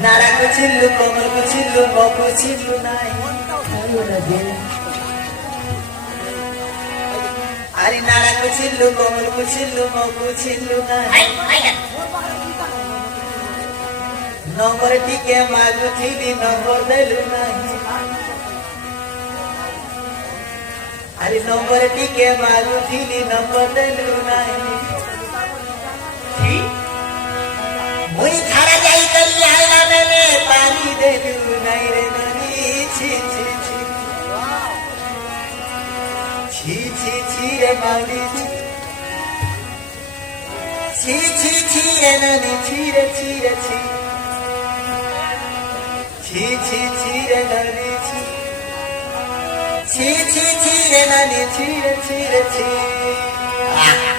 नारा कुचिल्लु कोमल कुचिल्लु मो कुचिल्लु नाई अरे नारा कुचिल्लु कोमल कुचिल्लु मो कुचिल्लु नाई नंबर टिके मागु थीली नंबर देलु नाही अरे नंबर टिके मागु थीली नंबर देलु नाही मुई थारा जाई करी आइला बेले पानी देलु नाही रे ननी छी छी छी छी छी छी रे माली छी छी छी रे ननी छी रे छी रे छी छी छी छी रे ननी छी छी छी छी रे ननी छी रे छी रे छी